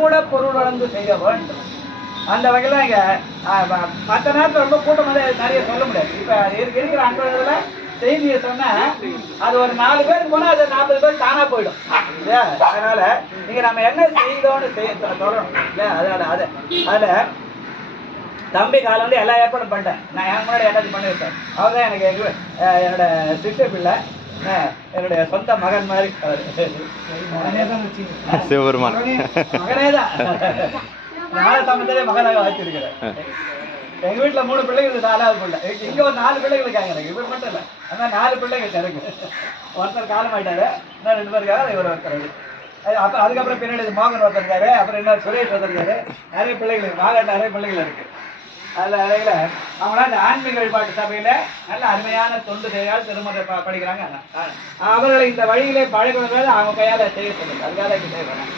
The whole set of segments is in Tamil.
கூட பொருள் வளர்ந்து செய்ய வேண்டும். அந்த வகையில் இங்கே மற்ற நேரத்தில் ரொம்ப கூட்டம் வந்து நிறைய சொல்ல முடியாது. இப்போ இருக்கிற அன்பர்கள செய்தியை சொன்னால் அது ஒரு 4 பேருக்கு போனால் அது 40 பேர் தானாக போயிடும் இல்லையா? அதனால் நீங்கள் நம்ம என்ன செய்தோன்னு சொல்லணும் இல்லையா? அதில் தம்பி காலம் வந்து எல்லா ஏற்பாடும் பண்ணிட்டேன். நான் எனக்கு முன்னாடி எல்லாத்தையும் பண்ணியிருக்கேன். அவர் தான் எனக்கு என்னோட சிஸ்டர் பிள்ளை, என்னுடைய சொந்த மகன் மாதிரி. சிவபெருமான் மகனே தான். நாளை சம்பந்தே மகனாக வச்சிருக்கிறேன். எங்கள் வீட்டில் 3 பிள்ளைகள், 4வது பிள்ளை. இங்கே ஒரு 4 பிள்ளைகள் இருக்காங்க எனக்கு. இவர் மட்டும் இல்லை, ஆனால் 4 பிள்ளைகள் எனக்கு. ஒருத்தர் காலம் ஆகிட்டாரு, இன்னும் 2 பேர் இருக்காரு, இவர் ஒருத்தர். அப்போ அதுக்கப்புறம் பின்னாடி மோகன் ஒருத்தர் இருக்காரு, அப்புறம் இன்னொரு சுரேஷ் ஒருத்தர் இருக்காரு. நிறைய பிள்ளைகள், மாகாட்ட நிறைய பிள்ளைகள் இருக்கு. அதில் அறையில் அவங்களாம் இந்த ஆன்மீக வழிபாட்டு சபையில் நல்ல அருமையான தொண்டு செய்யால் திருமணத்தை படிக்கிறாங்க. அவர்களை இந்த வழியிலே பழகுவது அவங்க கையால் செய்ய சொல்லுங்க. அதுக்காக இங்கே செய்யறேன்.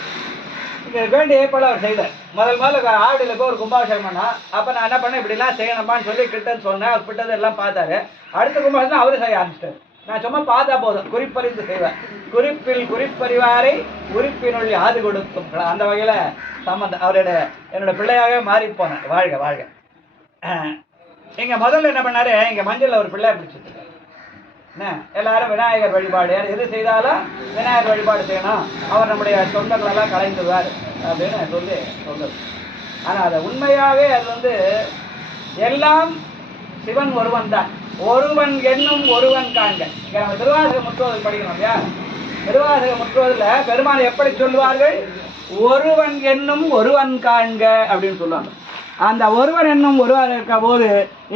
இங்கே வேண்டிய ஏற்பாடு அவர் செய்தார். முதல்ல ஆவடியில் போய் ஒரு கும்பாபிஷேகம் பண்ணா. அப்போ நான் என்ன பண்ணேன், இப்படிலாம் செய்யணுமான்னு சொல்லி கிட்டன்னு சொன்னேன். அவர் கிட்டது எல்லாம் பார்த்தாரு. அடுத்த கும்பாபிஷேகம் அவரும் செய்ய ஆரம்பிச்சிட்டார். நான் சும்மா பார்த்தா போதும், குறிப்பறிந்து செய்வேன். குறிப்பில் குறிப்பறிவாரை உறுப்பினுள் யாது கொடுக்கும். அந்த வகையில் சம்பந்தம் அவருடைய என்னோட பிள்ளையாக மாறி போனேன். வாழ்க வாழ்க. இங்கே முதல்ல என்ன பண்ணாரு, இங்கே மஞ்சளில் ஒரு பிள்ளை பிடிச்சிட்டு என்ன, எல்லாரும் விநாயகர் வழிபாடு எது செய்தாலும் விநாயகர் வழிபாடு செய்யணும், அவர் நம்முடைய தொண்டர்களெல்லாம் கலைந்துவார் அப்படின்னு சொல்லுது. ஆனால் அதை உண்மையாகவே அது வந்து எல்லாம் சிவன் ஒருவன் தான். ஒருவன் என்னும் ஒருவன் காண்க. இங்கே நம்ம திருவாசக முற்றுவதில் படிக்கணும் இல்லையா? திருவாசக முற்றுவதில் பெருமாள் எப்படி சொல்லுவார்கள், ஒருவன் என்னும் ஒருவன் காண்க அப்படின்னு சொல்லுவாங்க. அந்த ஒருவன் என்னும் ஒருவர் இருக்க போது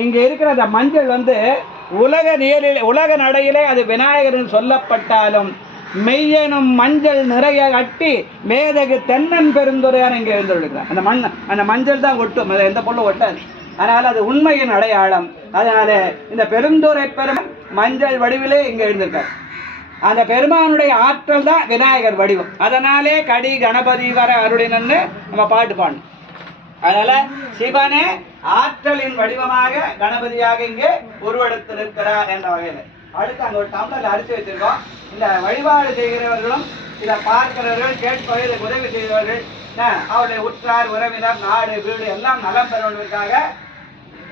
இங்கே இருக்கிற அந்த மஞ்சள் வந்து உலக நடையிலே அது விநாயகரின் சொல்லப்பட்டாலும் மெய்யெனும் மஞ்சள் நிறைய கட்டி மேதகு தென்னன் பெருந்துரையார் இங்கே எழுந்துள்ளார். அந்த மஞ்சள் தான் ஒட்டும், எந்த பொருளும் ஒட்டாது. அதனால் அது உண்மையின் அடையாளம். அதனால இந்த பெருந்துரை பெருமான் மஞ்சள் வடிவிலே இங்கே எழுந்திருக்கார். அந்த பெருமானுடைய ஆற்றல் தான் விநாயகர் வடிவம். அதனாலே கடி கணபதி வர அருளினன்னு நம்ம பாட்டு பாடணும். அதனால சிவனே ஆற்றலின் வடிவமாக கணபதியாக இங்கே உருவெடுத்திருக்கிறார் என்ற வகையில். அடுத்து அங்கே ஒரு டம்ளர்ல அரிசி வச்சிருக்கோம். இந்த வழிபாடு செய்கிறவர்களும் இதை பார்க்கிறவர்கள் கேட்பவர்கள் இதுக்கு உதவி செய்தவர்கள் அவருடைய உற்றார் உறவினர் நாடு வீடு எல்லாம் நலம் பெறுவதற்காக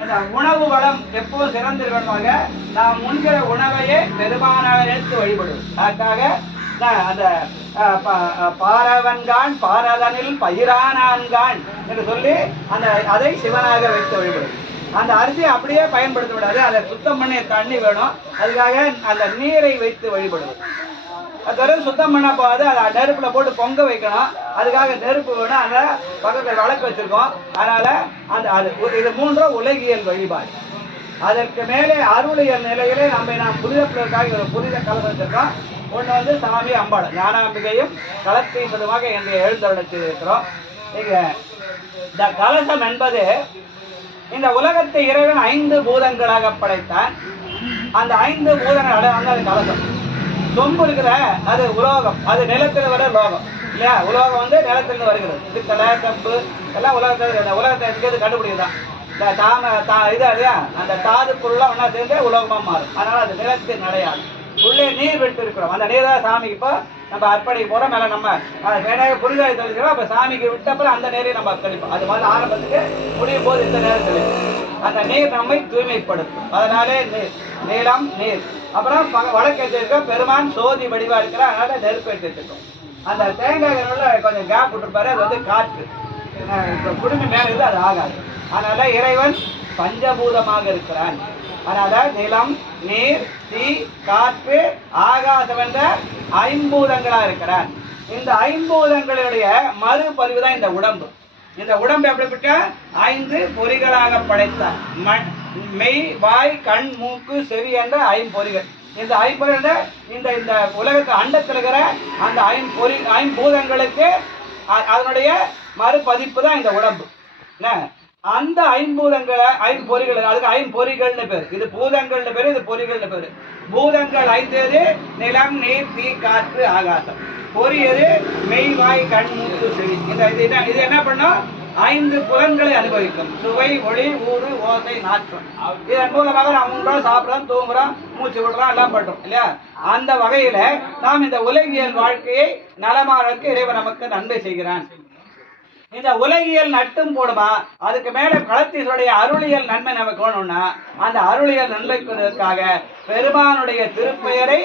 இந்த உணவு வளம் எப்போது சிறந்திருக்கணுமாக நாம் முன்கிற உணவையே பெருமானாக எடுத்து வழிபடுவோம். அதுக்காக அந்த பாரவன்கான் பாரதனில் பயிரானான்கான் என்று சொல்லி அதை சிவனாக வைத்து வழிபடும். அந்த அரிசியை அப்படியே பயன்படுத்த விடாது, அதை சுத்தம் பண்ணி தண்ணி வேணும். அதுக்காக அந்த நீரை வைத்து வழிபடுவது. அது சுத்தம் பண்ண போகாது, அதை நெருப்புல போட்டு பொங்க வைக்கணும். அதுக்காக நெருப்பு வேணும். அந்த பக்கத்தில் விளக்கு வச்சிருக்கோம். அதனால இது 3 உலகியல் வழிபாடு. அதற்கு மேலே அருளியல் நிலையிலே நாம் புனிதப்படுவதற்காக ஒரு புனித கலசம் வச்சிருக்கோம். ஒன்று வந்து சாமி அம்பாள் ஞானாம்பிகையும் கலத்தையும் என்னுடைய எழுந்தருளத்தில் இருக்கிறோம். இந்த கலசம் என்பது இந்த உலகத்தை இறைவன் 5 பூதங்களாக படைத்தான். அந்த 5 பூதங்கள் அது கலசம். சொம்பு இருக்கிற அது உலோகம், அது நிலத்தில் வர லோகம் இல்லையா? உலோகம் வந்து நிலத்திலிருந்து வருகிறது. பித்தளை கம்பு எல்லாம் உலகத்தை எங்கேயாவது கண்டுபிடிக்குதான். இந்த இது இல்லையா, அந்த தாது பொருள்லாம் ஒன்றா சேர்ந்து உலோகமாக மாறும். அதனால அது நிலத்தின் அடையாளம். உள்ளே நீர் விட்டு இருக்கிறோம். அந்த நீர் தான் சாமிக்கு இப்போ நம்ம அர்ப்பணிக்க போகிறோம். மேலே நம்ம வேணாக புரிதாய் தெளிக்கிறோம். அப்போ சாமிக்கு விட்டப்பறம் அந்த நீரையும் நம்ம தெளிப்போம். அது மாதிரி ஆரம்பத்துக்கு முடியும் போது இந்த நேரம் தெளிப்போம். அந்த நீர் நம்மை தூய்மைப்படுத்தும். அதனாலே நீளம் நீர். அப்புறம் வழக்கு வச்சிருக்கோம். பெருமான் சோதி வடிவாக இருக்கிற, அதனால நெருப்பு வச்சிருக்கோம். அந்த தேங்காய் கொஞ்சம் கேப் விட்டுருப்பாரு, அது வந்து காற்று குடும்பம் மேலே இருந்து அது ஆகாது. அதனால இறைவன் பஞ்சபூதமாக இருக்கிறான். அதனால நிலம் நீர் தீ காற்று ஆகாசம் என்ற 5 பூதங்களா இருக்கிறார். இந்த 5 பூதங்களுடைய மறுபதிவு தான் இந்த உடம்பு. இந்த உடம்பு எப்படிப்பட்ட 5 பொறிகளாக படைத்தார். மெய் வாய் கண் மூக்கு செவி என்ற 5 பொறிகள். இந்த 5 பொறிகள் இந்த உலகத்து அண்டத்தில் இருக்கிற அந்த 5 பூதங்களுக்கு அதனுடைய மறுபதிப்பு தான் இந்த உடம்பு. அந்த 5 பூதங்களை 5 பொறிகள், அதுக்கு 5 பொறிகள்னு பேர். இது பூதங்கள்னு பேரு, இது பொறிகள்னு பேரு. பூதங்கள் 5 நிலம் நீர் தீ காற்று ஆகாசம். பொறி எது, மெய் வாய் கண் மூக்கு செவி. இது என்ன பண்ணும், 5 புலன்களை அனுபவிக்கும். சுவை ஒளி ஊறு ஓசை நாற்றம். இதன் மூலமாக நாம் உண்றோம், சாப்பிட்றோம், தூங்குறோம், மூச்சு விடுறோம், எல்லாம் பண்றோம் இல்லையா? அந்த வகையில நாம் இந்த உலகியல் வாழ்க்கையை நலமானதற்கு இறைவன் நமக்கு நன்மை செய்கிறான். இந்த உலகியல் நட்டும் போடுமா, அதுக்கு மேல களத்தீஸ்வருடைய அருளியல் நன்மை நமக்கு வேணும்னா அந்த அருளியல் நன்மைக்காக பெருமானுடைய திருப்பெயரை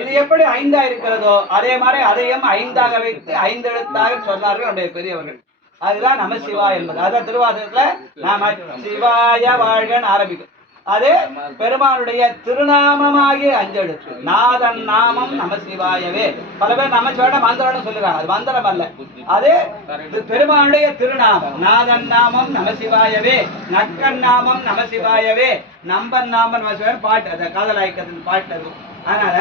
இது எப்படி 5ஆ இருக்கிறதோ அதே மாதிரி அதையும் 5ஆக வைத்து 5 எழுத்தாக சொன்னார்கள் நம்முடைய பெரியவர்கள். அதுதான் நம சிவா என்பது. அதான் திருவாசகத்துல நம சிவாய வாழ்கன்னு ஆரம்பிக்கும். அது பெருமானுடைய திருநாமமாகிய 5 எழுத்து. நாதன் நாமம் நம சிவாயவே. பல பேர் நம சிவாய மந்திரம்னு சொல்லுறாங்க. அது மந்திரம் அல்ல, அது பெருமானுடைய திருநாமம். நாதன் நாமம் நம சிவாயவே, நக்கன் நாமம் நம சிவாயவே, நம்பன் நாமம் நம சிவாய பாட்டு, அது காதலாய்க்கத்தின் பாட்டு. அது அதனால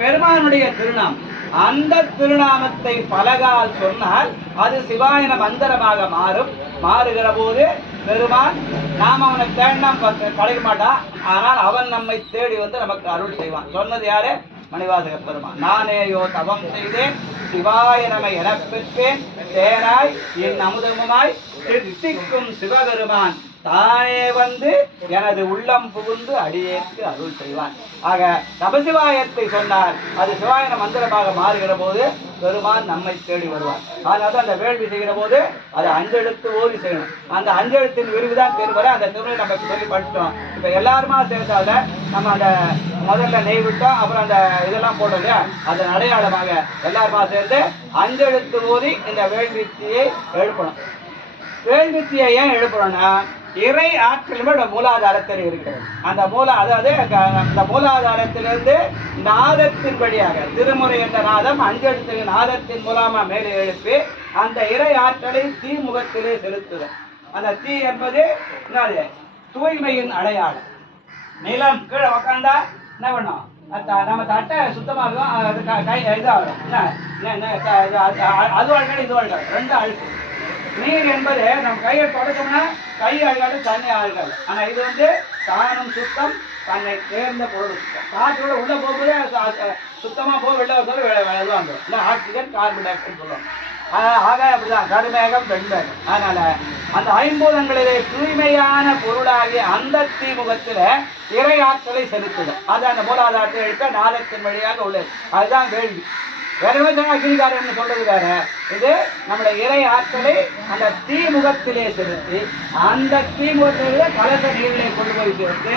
பெருமானுடைய திருநாமம், அந்த திருநாமத்தை பலகால் சொன்னால் அது சிவாயன மந்திரமாக மாறும். மாறுகிற போது பெருமான் நாம் அவனை தேடினா கிடைக்க மாட்டான், ஆனால் அவன் நம்மை தேடி வந்து நமக்கு அருள் செய்வான். சொன்னது யாரு? மணிவாசக பெருமான். நானேயோ தவம் செய்தேன் சிவாய நம எனப் பெற்றேன் தேனாய் என் அமுதமுமாய் தித்திக்கும் சிவபெருமான் தானே வந்து எனது உள்ளம் புகுந்து அடியேற்கு அருள் செய்வான். ஆக நமசிவாயத்தை சொன்னார், அது சிவாயன மந்திரமாக மாறுகிற போது பெருமான் நம்மை தேடி வருவார். அதனால அந்த வேள்வி செய்கிற போது அதை 5 எழுத்து ஓதி செய்யணும். அந்த 5 எழுத்தின் விரிவுதான் திருவரை. அந்த திருவரை நம்ம சொல்லி படிச்சிட்டோம். இப்ப எல்லாருமா சேர்ந்தால நம்ம அந்த முதல்ல நெய் விட்டோம், அப்புறம் அந்த இதெல்லாம் போட்டோம் இல்லையா, அதன் அடையாளமாக எல்லாருமா சேர்ந்து 5 எழுத்து ஓதி இந்த வேள்வித்தியை எழுப்பணும். வேள்வித்தியை ஏன் எழுப்புறோம்னா இறை ஆற்றல் மூலாதாரத்தில் இருக்கிறது. அந்த அதாவது அந்த மூலாதாரத்திலிருந்து நாதத்தின் வழியாக திருமுறை என்ற நாதம் 5 எழுத்து நாதத்தின் மூலமா மேலே எழுப்பி அந்த இறை ஆற்றலை தீ முகத்திலே செலுத்துதல். அந்த தீ என்பது தூய்மையின் அடையாளம். நிலம் கீழே உக்காந்தா என்ன பண்ணோம், நம்ம தட்டை சுத்தமா இருக்கும், கை இதாகும், அது வாழ்க்கை இது வாழ்க்கை 2 அழுக்கு. நீர் என்பது நம்ம கையை தொடக்கம்னா கை அழுகாது, தண்ணி அழுகாது. ஆனா இது வந்து தானும் சுத்தம், தன்னை தேர்ந்த பொருள் சுத்தம். காற்றோட உள்ள போகும்போது சுத்தமா போக வெளில வந்துடும். இல்லை ஆக்சிஜன் கார்பன் டை ஆக்சைடு சொல்லுவாங்க. ஆகாய அப்படிதான் கருமேகம் வெண்மேகம். அதனால அந்த 5 பூதங்களிலே தூய்மையான பொருளாகிய அந்த தீமுகத்துல இறை ஆற்றலை செலுத்துது. அது அந்த மூலாதாரத்தை எடுக்க நாதத்தின் வழியாக உள்ளது. அதுதான் வேள்வி. அக்னிகாரன் சொல்றது வேற. இது நம்முடைய இறை ஆற்றலை அந்த தீமுகத்திலே செலுத்தி அந்த தீமுகத்திலே கலச நீரிலே கொண்டு போய் சேர்த்து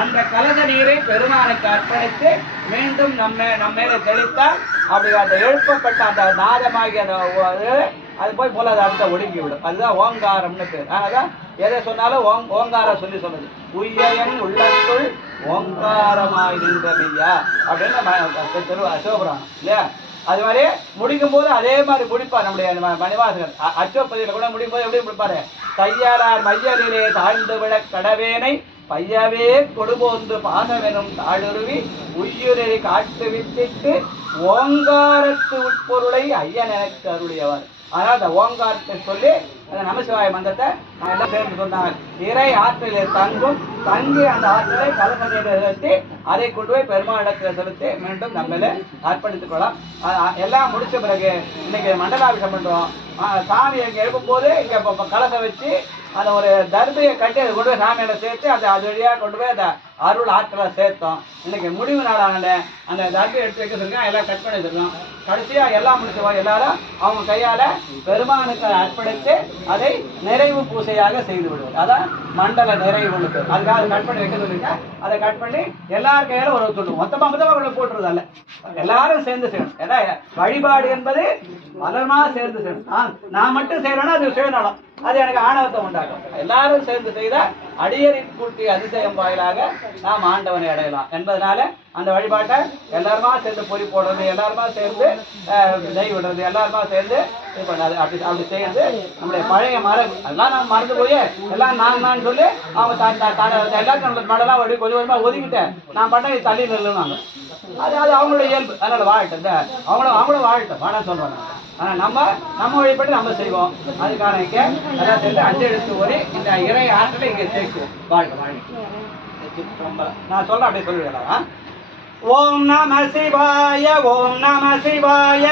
அந்த கலச நீரை பெருமானுக்கு அர்ப்பணித்து மீண்டும் நம்ம மேலே தெளித்தால் அப்படி அந்த எழுப்பப்பட்ட அந்த நாதமாகிய அது போய் மூலாதாரத்தை ஒடுங்கி விடும். அதுதான் ஓங்காரம்னு பேர். அதனால்தான் எதை சொன்னாலும் ஓங்காரம் சொல்லி சொல்லுது. உய்யன் உள்ளத்துள் ஓங்காரமாய் நின்றமையா அப்படின்னு சிவபுராணம் இல்லையா. அது மாதிரி முடிக்கும் போது அதே மாதிரி முடிப்பார் நம்முடைய மணிவாசகர். அச்சோப்பதியில் கூட முடியும் போது எப்படி முடிப்பாரு, தையாளார் மையலிலே தாழ்ந்து விட கடவேனை பையவே கொடுபோந்து பாதவெனும் தாழுருவி உய்யுரை காட்டு வித்திட்டு ஓங்காரத்து உட்பொருளை ஐயன் எனக்கு அருளியவர். ஆனால் அந்த ஓங்காரத்தை சொல்லி அந்த நமசிவாய மந்திரத்தை நான் எல்லாம் சேர்ந்து சொன்னாங்க. இறை ஆற்றிலே தங்கி அந்த ஆற்றலை கலசனையில செலுத்தி அதை கொண்டு போய் பெருமாளிடத்தில் செலுத்தி மீண்டும் நம்மளே அர்ப்பணித்துக் கொள்ளலாம். எல்லாம் முடிச்ச பிறகு இன்னைக்கு மண்டலாபிஷம் பண்றோம். சாமி இங்கே எழுப்பும் போது இங்கே கலசம் வச்சு அந்த ஒரு தர்பையை கட்டி அதை கொண்டு போய் சாமியில சேர்த்து அது வழியாக கொண்டு போய் அந்த அருள் ஆற்றலை சேர்த்தோம். இன்னைக்கு முடிவு நாளான அந்த தர்பையை எடுத்து வைக்க சொல்லிருக்கோம். எல்லாம் கட் பண்ணி வச்சிருக்கோம். கடைசியா எல்லாம் முடிச்சுவோம். எல்லாரும் அவங்க கையால பெருமானுக்கு அர்ப்பணித்து அதை நிறைவு பூசையாக செய்து விடுவோம். அதான் மண்டல நிறைவுகளுக்கு. அதுக்காக அதை கட் பண்ணி வைக்க சொல்லியிருக்கேன். அதை கட் பண்ணி எல்லார் கையால ஒரு சொல்லுவோம். மொத்தமாக போட்டுறது அல்ல, எல்லாரும் சேர்ந்து செய்யணும். ஏன்னா வழிபாடு என்பது பலமா சேர்ந்து செய்யணும். நான் மட்டும் செய்யறேன்னா அது சுயநலம், அது எனக்கு ஆணவத்தை உண்டாகும். எல்லாரும் சேர்ந்து செய்த அடியரின் கூட்டி அதிசயம் வாயிலாக நாம் ஆண்டவனை அடையலாம் என்பதனால அந்த வழிபாட்டை எல்லாருமா சேர்ந்து பொறி போடுறது, எல்லாருமா சேர்ந்து நெய் விடுறது, எல்லாருமா சேர்ந்து இது பண்ணாது. அப்படி செய்யறது நம்முடைய பழைய மரபு. அதெல்லாம் நம்ம மறந்து போய் எல்லாம் நான் சொல்லி அவங்க எல்லாருக்கும் நம்மளுக்கு மடலாம் கொஞ்சம் கொஞ்சமாக ஒதுக்கிட்டேன். நான் பண்ண தள்ளி நில்லுவாங்க. அது அவங்களுடைய இயல்பு. அதனால வாழட்டும், அவங்களும் வாழட்டும் வேணாம் சொல்றாங்க. ஆனால் நம்ம வழிபட்டு நம்ம செய்வோம். அதுக்கான அதான் சேர்ந்து 5 எழுத்து ஒரு இந்த இறை ஆற்றலை இங்கே சேர்க்குவோம். வாழ்க்கை நான் சொல்றேன், அப்படியே சொல்லிவிடலாம். ஓம் நம சிவாய ஓம் நம சிவாய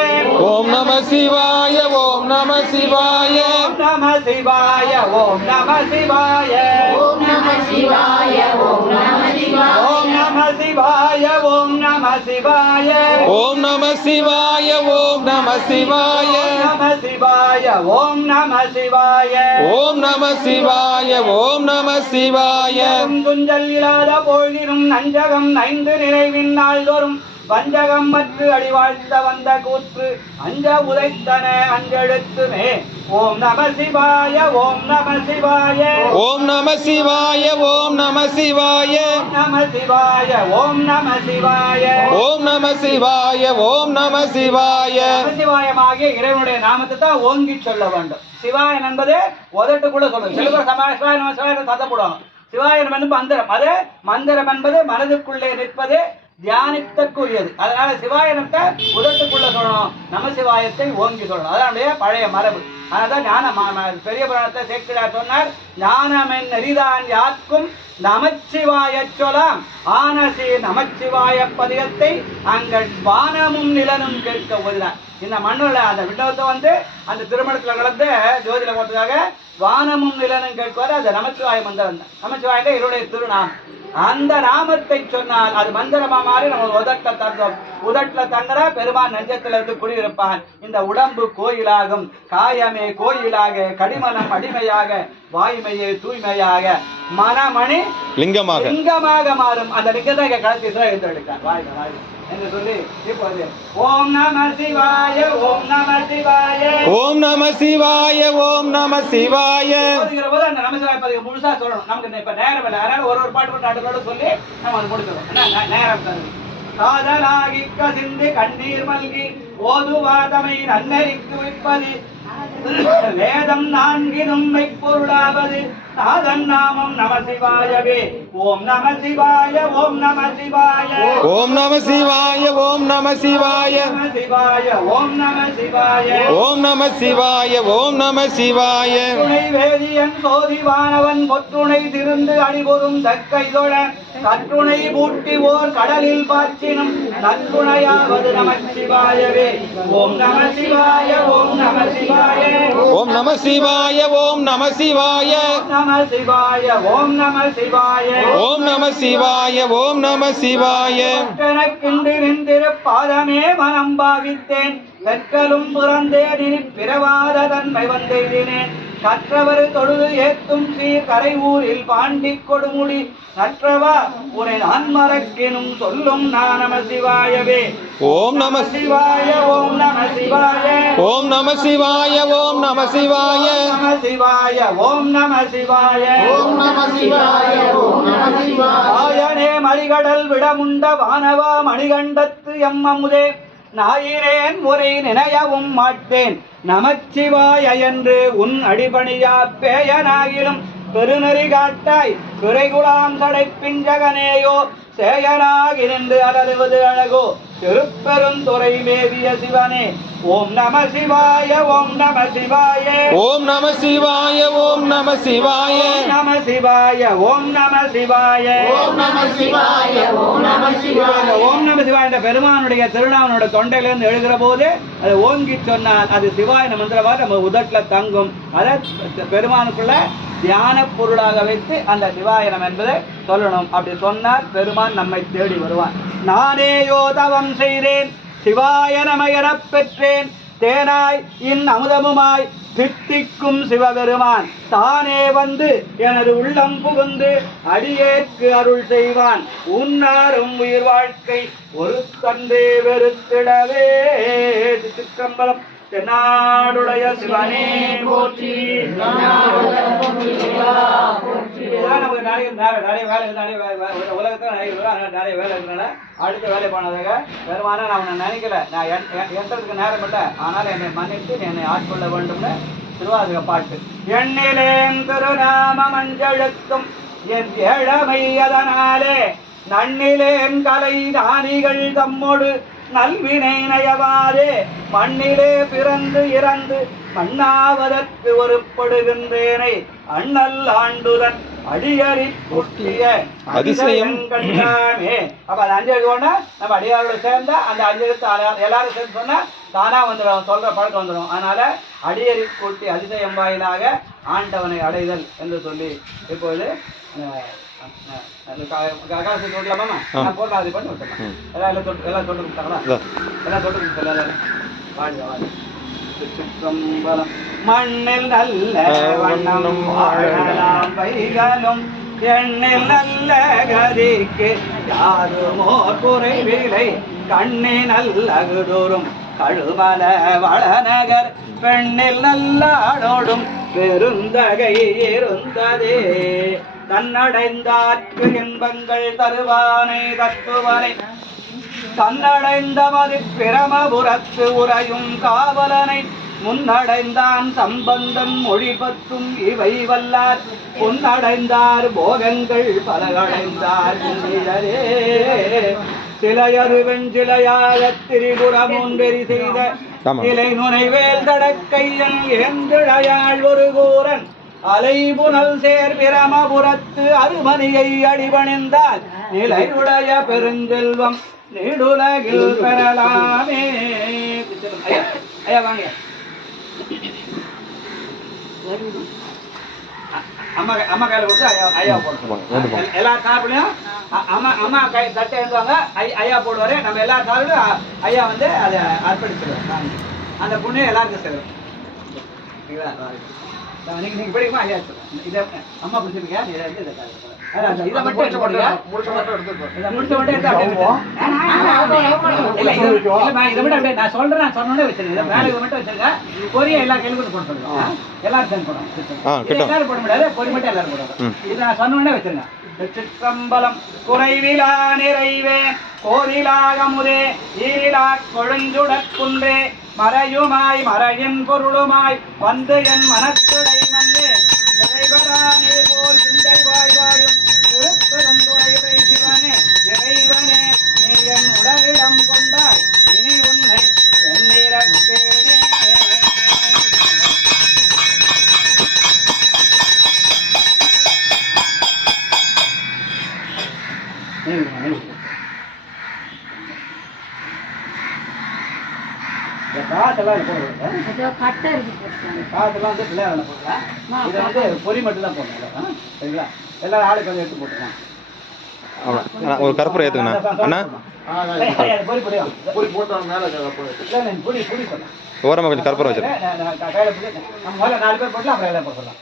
ஓம் நம சிவாய ஓம் நம சிவாய நம சிவாய ஓம் நம சிவாய ஓம் நம சிவாய சிவாய ஓம் நம சிவாய ஓம் நம சிவாய ஓம் நம சிவாய ஓம் நம சிவாய ஓம் நம சிவாய நம சிவாய ஓம் நம சிவாய ஓம் நம சிவாய ஓம் நம சிவாய துஞ்சல் இல்லாத பொழுதிலும் நஞ்சகம் நைந்து நிறைவின் நாள்தோறும் வஞ்சகம் மற்று அடிவாழ்த்த வந்த கூற்று அஞ்ச உதைத்தன அஞ்செழுத்துமே ஓம் நம சிவாய ஓம் நம சிவாய ஓம் நம சிவாய ஓம் நம சிவாய நம சிவாய ஓம் நம சிவாய ஓம் நம சிவாய ஓம் நம சிவாய நமசிவாயமாகிய இறைவனுடைய நாமத்தை தான் ஓங்கி சொல்ல வேண்டும். சிவாயன் என்பது உதட்டுக்குள்ள சொல்லுது. சில பேர் சிவாய நம சிவாய சத்தம் போடுவாங்க. சிவாயனம் என்பது மந்திரம். அது மந்திரம் என்பது மனதுக்குள்ளே நிற்பது, தியானித்தற்குரியது. அதனால சிவாயனத்தை உதட்டுக்குள்ள சொல்லணும், நமசிவாயத்தை ஓங்கி சொல்லணும். அதனுடைய பழைய மரபு. அதனால்தான் ஞான பெரிய புராணத்தை சேக்கிழார் சொன்னார், ஞானமென் நெறிதான் யாருக்கும் நமச்சிவாய சொலாம் ஆனசி நமச்சிவாய பதிகத்தை அங்கள் வானமும் நிலனும் கேட்க ஓதினார். இந்த மண்ணுல அந்த விண்ணவத்தை வந்து அந்த திருமணத்துல கலந்து ஜோதியில போட்டதாக வானமும் நிலனும் கேட்குவார். அது நமச்சிவாய மந்திரம் தான். நமச்சிவாய இவருடைய திருநாமம். அந்த நாமத்தை சொன்னால் அது மந்திரமா மாறி நம்ம உதட்ட தங்கம். உதட்டுல தங்குற பெருமான் நெஞ்சத்துல இருந்து குடியிருப்பான். இந்த உடம்பு கோயிலாகும், காயமே கோயிலாக, கடிமனம் அடிமையாக, வாய்மையே தூய்மையாக, மனமணி லிங்கமாக மாறும். அந்த லிங்கத்தை கலத்தி எடுத்தார் வாழ்க வாழ்க என்று சொல்லி இப்போது ஓம் நம சிவாய ஓம் நம சிவாய ஓம் நம சிவாய ஓம் நம சிவாய போது அந்த நமசிவாய பதிகம் முழுசா சொல்லணும். நமக்கு இப்ப நேரம் இல்லை. அதனால ஒரு பாட்டு போட்டு நாட்டுகளோட சொல்லி நம்ம அதை முடிச்சிடும். நேரம் தருது. காதலாகி கசிந்து கண்ணீர் மல்கி ஓதுவாதமை நன்னறிக்கு வைப்பது வேதம் நான்கினும் மெய்ப்பொருளாவது நாதன் நாமம் நம சிவாயவே ஓம் நம சிவாய ஓம் நம சிவாய ஓம் நம சிவாய ஓம் நம சிவாய சிவாய ஓம் நம சிவாய ஓம் நம சிவாய ஓம் நம சிவாய துணை வேதியன் சோதிவானவன் பொற்றுணை திருந்து அடிபொரும் தக்கை தொழ கற்றுணை பூட்டி ஓர் கடலில் பாய்ச்சினும் நற்குணையாவது நம சிவாயவே ஓம் நம சிவாய ஓம் நம சிவாய ஓம் நம சிவாய ஓம் நம சிவாய நம சிவாய ஓம் நம சிவாய ஓம் நம சிவாய ஓம் நம சிவாய எனக்கென்று நின்றிருப்பாதமே மனம் பாவித்தேன் வெற்கலும் புறந்தேன் இனி பிறவாத தன்மை வந்தேனேன் கற்றவர் தொழுது ஏத்தும் சீர் கரை ஊரில் பாண்டி கொடுமுடி நற்றவா உரை நான் மறக்கினும் சொல்லும் நான் நம சிவாயவே ஓம் நம சிவாய ஓம் நம சிவாய ஓம் நம சிவாய ஓம் நம சிவாய நம சிவாய ஓம் நம சிவாய ஓம் நம சிவாய ஓம் நம சிவாய ஆயனே மறிகடல் விடமுண்ட வானவா மணிகண்டத்து எம்மமுதே நாயினேன் முறை நினையவும் மாட்டேன் நமச்சிவாய என்று உன் அடிபணியா பேயனாகிலும் பெருநெறி காட்டாய் பிறைகுலாம் சடைப்பிஞ்சகனேயோ சேயனாகி நின்று அலறுவது அழகோ திருப்பெருந்துறை மேவிய சிவனே ஓம் நம சிவாய ஓம் நம சிவாய ஓம் நம சிவாய ஓம் நம சிவாய நம சிவாய ஓம் நம சிவாய ஓம் நம சிவாய ஓம் நம சிவாய ஓம் நம சிவாய என்ற பெருமானுடைய திருநாமனோட தொண்டையிலிருந்து எழுகிற போது அதை ஓங்கி சொன்னால் அது சிவாய மந்திரமாக நம்ம உதட்டுல தங்கும். அதை பெருமானுக்குள்ள தியான பொருளாக வைத்து அந்த சிவாயனம் என்பதை சொல்லணும். அப்படி சொன்னால் பெருமான் நம்மை தேடி வருவான். நானேயோ தவம் செய்தேன் சிவாய நம எனப் பெற்றேன் தேனாய் இன் அமுதமுமாய் தித்திக்கும் சிவபெருமான் தானே வந்து எனது உள்ளம் புகுந்து அடியேற்கு அருள் செய்வான். உன்னாரும் உயிர் வாழ்க்கை ஒரு தன்றே வெறுத்திடவே. சிற்றம்பலம் தென்னாடுடைய சிவனே போற்றி. நமக்கு நிறைய வேலை உலகத்தில் நிறைய வேலை இருக்கிறனால அடுத்த வேலை போனதாக பெருமானா நான் உன்னை நினைக்கல, நான் எண்றதுக்கு நேரம் இல்லை, ஆனால் என்னை மன்னித்து என்னை ஆட்கொள்ள வேண்டும்னு திருவாதிக பாட்டு. எண்ணிலேன் திருநாம மஞ்சழுத்தும் என் ஏழமை அதனாலே நன்னிலேன் கலை தானிகள் தம்மோடு நல்வினை நயவாதே மண்ணிலே பிறந்து இறந்து மண்ணாவதற்கு ஒருப்படுகின்றேனை அண்ணல் ஆண்டுதன் அடியறி புட்டிய அதிசயம் கண்டாமே. அப்ப அந்த 5 எழுதுவோம்னா நம்ம அடியாரோட சேர்ந்தா அந்த 5 எழுத்து எல்லாரும் சேர்ந்து சொன்னா தானா வந்துடும், சொல்ற பழக்கம் வந்துடும். அதனால அடியறி கூட்டி அதிசயம் வாயிலாக ஆண்டவனை அடைதல் என்று சொல்லி இப்பொழுது காசு போடலாமா? நான் போடலாம், அது பண்ணி விட்டுறேன். எல்லாம் தொட்டு கொடுத்தாங்களா? எல்லாம் தொட்டு கொடுத்தல எல்லாரும். வாங்க வாங்க. திருச்சிற்றம்பலம். மண்ணில் நல்ல வண்ணம் வாழலாம் வைகளும் எண்ணில் நல்ல கதிக்கு யாருமோ குறைவிலை கண்ணே நல்லகுதோறும் கழுமல வளநகர் பெண்ணில் நல்லாடோடும் பெருந்தகை இருந்ததே தன்னடைந்தார்க்கு இன்பங்கள் தருவானை தத்துவனை தன்னடைந்த மதி பிரமபுரத்து உரையும் காவலனை முன்னடைந்தான் சம்பந்தம் மொழிபத்தும் இவை வல்லார் பொன்னடைந்தார் போகங்கள் பலகடைந்தார் புண்ணியரே சிலையரு வெஞ்சிலையாக திரிபுரமுன் வெறி செய்த இலை நுனைவேல் தடக்கையன் ஏந்திழையாள் ஒரு கூரன் அலைபுனல் சேர் பிரமபுரத்து அருமணியை அடிபணிந்தால் நிலையுடைய பெருஞ்செல்வம் நீடுலகில் பெறலாமே. ஐயா வாங்க. அம்மா கையில கொடுத்து ஐயா போடுவோம். எல்லா சாப்பிடையும் அம்மா கை தட்டை எழுந்துவாங்க, ஐயா போடுவாரு. நம்ம எல்லா சாப்பிடும் ஐயா வந்து அதை அர்ப்பணிச்சிடுவோம். அந்த புண்ணியம் எல்லாருக்கும் சேரும். நீங்க படிக்குமா ஐயா இதை அம்மா பிடிச்சிருக்கீங்க. இதை மட்டும் நான் சொல்றேன், நான் சொன்னோட வச்சிருக்கேன். மேலே இதை மட்டும் வச்சிருங்க. பொரிய எல்லா கேள்விக்கும் போட சொல்லுங்க. எல்லாரும் சேர்ந்து போடுவோம். எல்லாரும் போட முடியாது, பொறி மட்டும் எல்லாரும் போடுவோம். இதை நான் சொன்னோடனே வச்சிருங்க. சிற்றம்பலம் குறைவிலா நிறைவே கோரிலாகமுதே ஈரிலா கொழுஞ்சுடற்குன்றே மறையுமாய் மறையின் பொருளுமாய் வந்து என் மனத்துடை வந்து நிறைவரானே போல் சிந்தை வாய்வாயும் திருப்பெருந்துறைவை சிவனே இறைவனே நீ என் உடலிடம் கொண்டாய் இனி உன்னை என்னிறக்கேனே. காத்தெல்லாம் வந்து பிள்ளையார போடலாம். இதை வந்து பொறி மட்டும் தான் போடணும். சரிங்களா? எல்லாரும் ஆளுக்கு வந்து எடுத்து போட்டுக்கலாம். ஒரு கருப்பூரம் ஏற்றுங்கண்ணா அண்ணா. பொறி பொடியா பொறி போட்டோம் மேலே பொடி பொடி சொல்லலாம். ஓரமாக கொஞ்சம் கருப்பூரம் வச்சிருக்கேன். நம்ம முதல்ல 4 பேர் போடலாம், அப்புறம் எல்லாம் போடலாம்.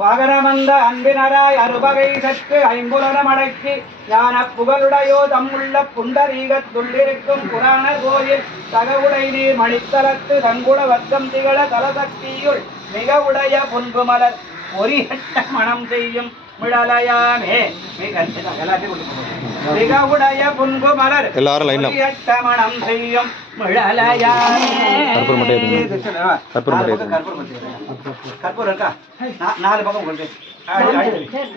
பகரமந்த அன்பினராய் அறுபகை சற்று ஐம்புலனம் அடக்கி ஞான புகழுடையோ தம்முள்ள புண்டரீகத்துள்ளிருக்கும் புராண கோயில் தகவுடை நீர் மணித்தலத்து தங்குள வர்க்கம் திகழ தலசக்தியுள் மிக உடைய பொன்புமலர் பொறியட்ட மனம் செய்யும் மிழலையாமே மிக உடைய புன்பு மலர் எல்லாரும் லைன்ல மனம் செய்யும் மிழலையாமே. கற்பூரம் இருக்கா? 4 பக்கம் கொடுத்து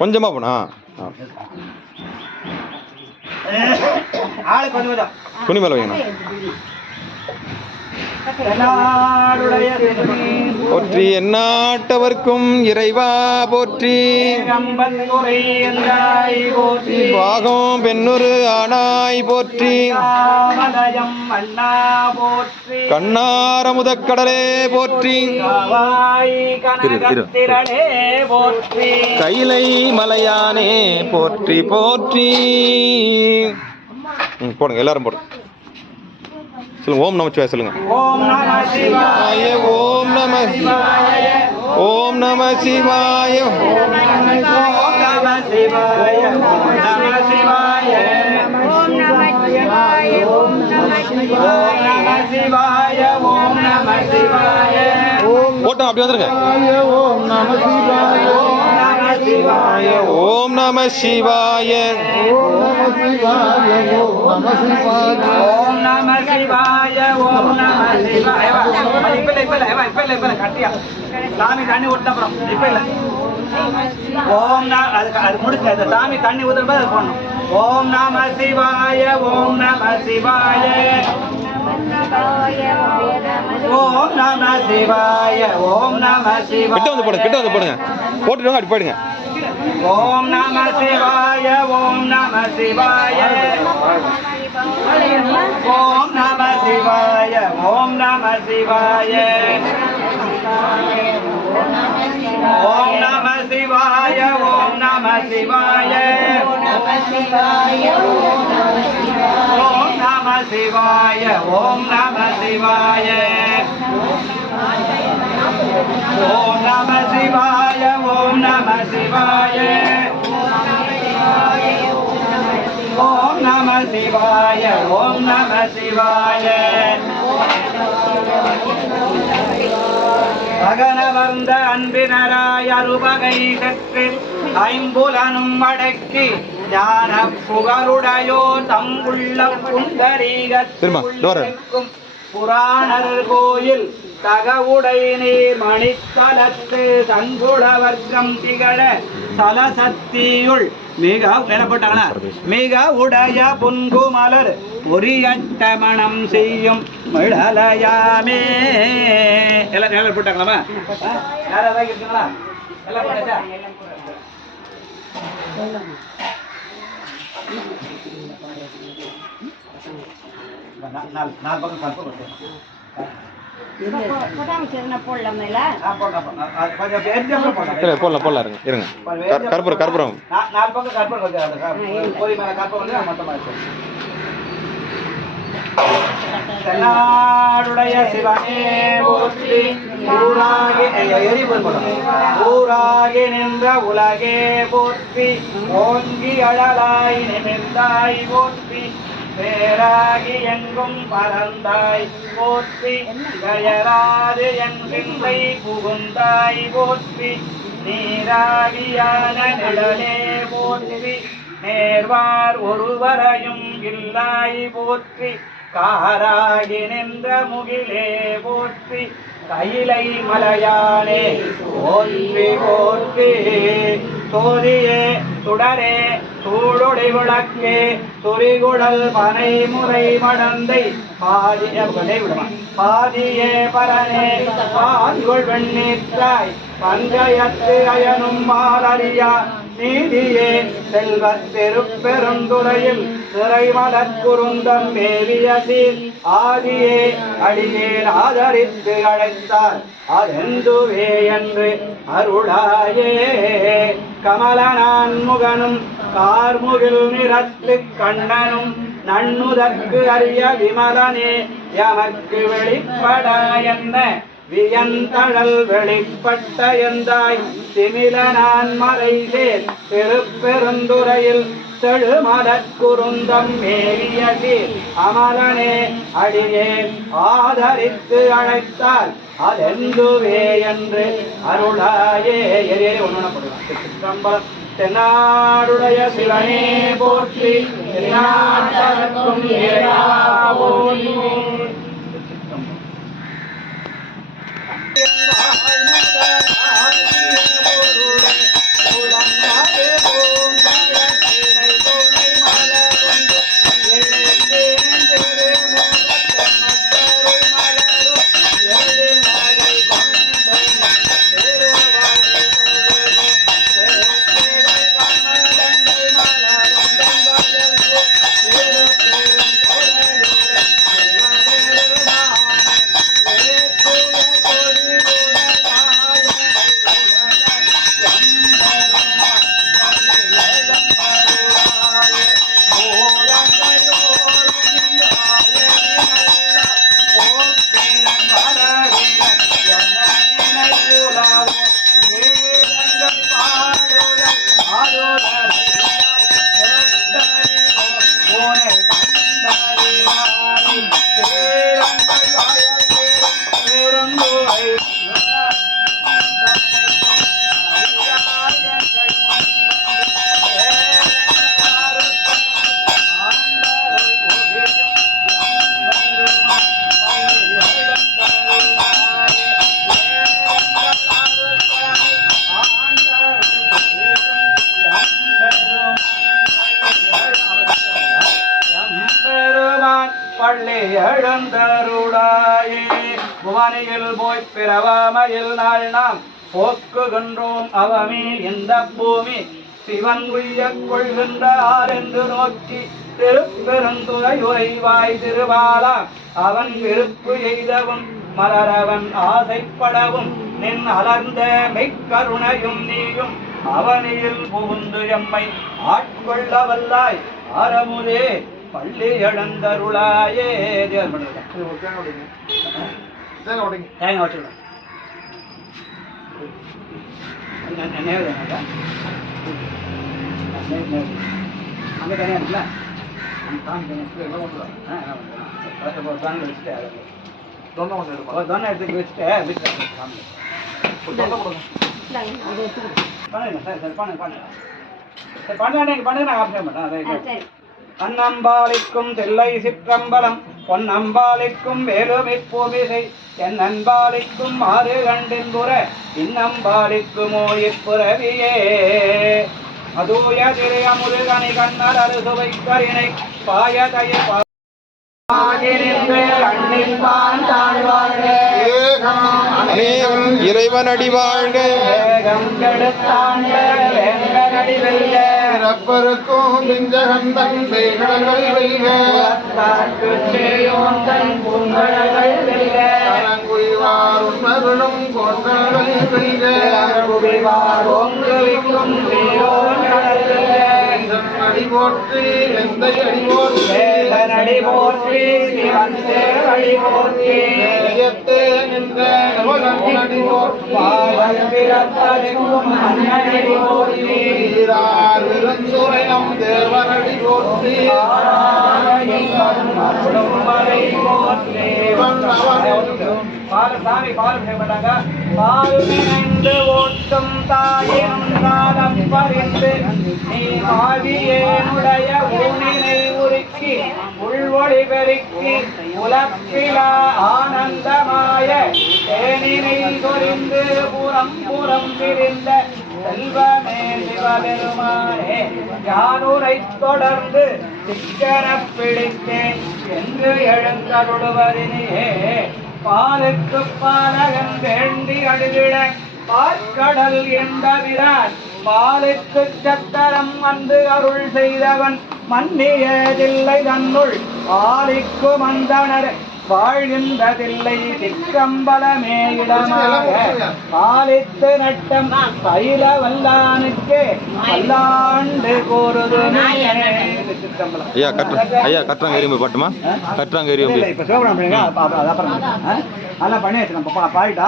கொஞ்சமா போனா ஆளு கொஞ்சம் துணி மேல வைங்கண்ணா. போற்றி எந்நாட்டவர்க்கும் இறைவா போற்றி. பாகம் பெண்ணுரு ஆனாய் போற்றி. கண்ணார முதக்கடலே போற்றி. கைலை மலையானே போற்றி போற்றி. போடுங்க, எல்லாரும் போடுங்க. சொல்லுங்க. ஓம் நம சிவாய சொல்லுங்க. ஓம் நம சிவாய ஓம் நம சிவாய ஓம் நம சிவாய ஓம் நம சிவாய ஓம் நம சிவாய ஓம் நம சிவாய ஓம் நம சிவாய. போட்டோம் அப்படி வந்துருங்க. ஓம் நம சிவாய ஓம் நம சிவாய ஓம் நம சிவாய ஓம் சிவாய ஓம் நம சிவாய ஓம் நம சிவாய ஓம் நம சிவாய. இப்ப கட்டியா சாமி தண்ணி ஊட்டின அப்புறம் இப்ப இல்ல. ஓம் அது முடிச்சு அந்த சாமி தண்ணி ஊத்துறப்ப அது போடணும். ஓம் நம சிவாய ஓம் நம சிவாய ஓம் நம சிவாய ஓம் நம சிவாய. கிட்ட வந்து போடுங்க, கிட்ட வந்து போடுங்க. போட்டுடுங்க, அப்படி போயிடுங்க. ஓம் நம சிவாய ஓம் நம சிவாய ஓம் நம சிவாய ஓம் நம சிவாய ஓம் நம சிவாய ஓம் நம சிவாய சிவாய ஓம் நம சிவாய ஓம் நம சிவாய ஓம் நம சிவாய ஓம் நம சிவாய ஓம் நம சிவாய ஓம் நம சிவாய ஓம் நம சிவாய அகனவர்ந்த அன்பினராய் அருவகை கற்று ஐம்புலனும் அடக்கி ஞான புகழுடையோ தங்குள்ள புண்டரீகத்துக்கும் புராணர் கோயில் தகவுடை நீர் மணித்தலத்து சங்குள வர்க்கம் திகழ சலசத்தியுள் மிக எனப்பட்டாங்கன்னா மிக உடைய புன்குமலர் பொரியட்ட மணம் செய்யும் மிழலையாமே எல்லாம் எல்லாம் போட்டாங்களாமா யாராவது இருக்குங்களா எல்லாம் போட்டாச்சா நாலு பக்கம் கல்பம் போடலாம் இருங்க கற்பூரம் நாலு பக்கம் கற்பூரம் கோரி மேல கற்பூரம் வந்து மொத்தமா இருக்கு தென்னாடுடைய சிவனே போற்றி ஊராகி நின்ற உலகே போற்றி ஓங்கி அழலாய் நிமிர்ந்தாய் போற்றி பேராகி எங்கும் பறந்தாய் போற்றி கயராது என் சிந்தை புகுந்தாய் போற்றி நீராகியான நிழலே போற்றி நேர்வார் ஒருவரையும் இல்லாய் போற்றி காராகி நின்ற முகிலே போற்றி கையிலை மலையானே போற்றி போற்றி சோதியே சுடரே சூடொளி விளக்கே துரிகுடல் பனை முறை மடந்தை பாதியே பரனே பாதிகள் வெண்ணீற்றாய் பங்கயத்து அயனும் மாலரியா நீதியே செல்வத்திருப்பெருந்துறையில் நிறைமலர் குருந்தம் மேவியசீர் ஆதியே அடியேன் ஆதரித்து அழைத்தார் அதெந்துவே என்று அருளாயே கமலனான் முகனும் கார்முகில் நிறத்து கண்ணனும் நன்னுதற்கு அறிய விமலனே எமக்கு வெளிப்பட என்ன வியந்தழல் வெளிப்பட்ட எந்தாய் திமிலனான் மறைசேர் பெருப்பெருந்துறையில் செழுமலர் குருந்தம் மேலியசீர் அமலனே அடியேன் ஆதரித்து அழைத்தால் அதெந்துவே என்று அருளாயே எரியே ஒன்றுணப்படுவான் தென்னாடுடைய சிவனே போற்றி தென்னாட்டவர்க்கும் இறைவா போற்றி பள்ளி எழுந்தருளாயே புவனியில் போய் பிறவாமையில் நாள் நாம் போக்குகின்றோம் அவமே இந்த பூமி சிவன் உய்ய கொள்கின்றார் என்று நோக்கி திருப்பெருந்துறை உரைவாய் திருவாலா அவன் விருப்பு எய்தவும் மலரவன் ஆசைப்படவும் நின் அலர்ந்த மெய்க்கருணையும் நீயும் அவனியில் புகுந்து எம்மை ஆட்கொள்ள வல்லாய் ஆரமுதே பள்ளி எழுந்தருளாயே. தேவன் பண்ணுறேன் தேங்காய் வச்சுக்கலாம். அங்கே தனியாக இருக்குல்ல தொன்னை எடுத்துக்கு வச்சுட்டு அன்னம்பாலிக்கும் தில்லை சிற்றம்பலம் பொன்னம்பாலிக்கும் வேலுமிப்பூமிசை என் அன்பாலிக்கும் ஆறு கண்டின்புற இன்னம்பாலிக்குமோ இப்புறவியே அதூய திரைய முருகனை கண்ணர் அறுசுவை கரிணை பாய தயிர் அநேகம் இறைவன் அடி வாழ்க. பிறப்பருக்கும் பிஞ்சகந்தன் பேய்கடல்கள் வெல்க. கரங்குய்வார் உண்மருளும் கோட்கடல்கள் வெல்க. அடி போற்றி எந்த அடி போற்றி அடி போற்றி அடி போற்றி நின்ற அடி போற்றி விருந்துரையம் தேவரடி போற்றி சாமி பால் செய்யப்பட்டாங்க. பால் நினைந்து ஓட்டும் தாயினும் காலம் பறிந்து நீ பாவியேனுடைய ஊனினை உருக்கி உள்வொளி பெருக்கி உலக்கிலா ஆனந்தமாய தேனினை சொரிந்து புறம் புறம் பிரிந்த செல்வமே சிவபெருமானே யானுரை தொடர்ந்து சிக்கனப் பிடித்தேன் என்று எழுந்தருளுவரினியே பாலுக்கு பாலகன் வேண்டி அழுகிட பார்க்கடல் என்பவிரான் பாலுக்கு சக்கரம் வந்து அருள் செய்தவன் மன்னியதில்லை தன்னுள் ஆலிக்கு மந்தனர் வாழ்கின்றதில்லை சிற்றம்பலமே இடமாக பாலித்து நட்டம் பயில வல்லானுக்கே பல்லாண்டு கூறுது சிற்றம்பலம். ஐயா கட்டுறாங்க எரியும் பாட்டுமா கட்டுறாங்க எரியும் இப்ப சிவபுரம் அதெல்லாம் பண்ணி வச்சுக்கோங்க பாடிட்டா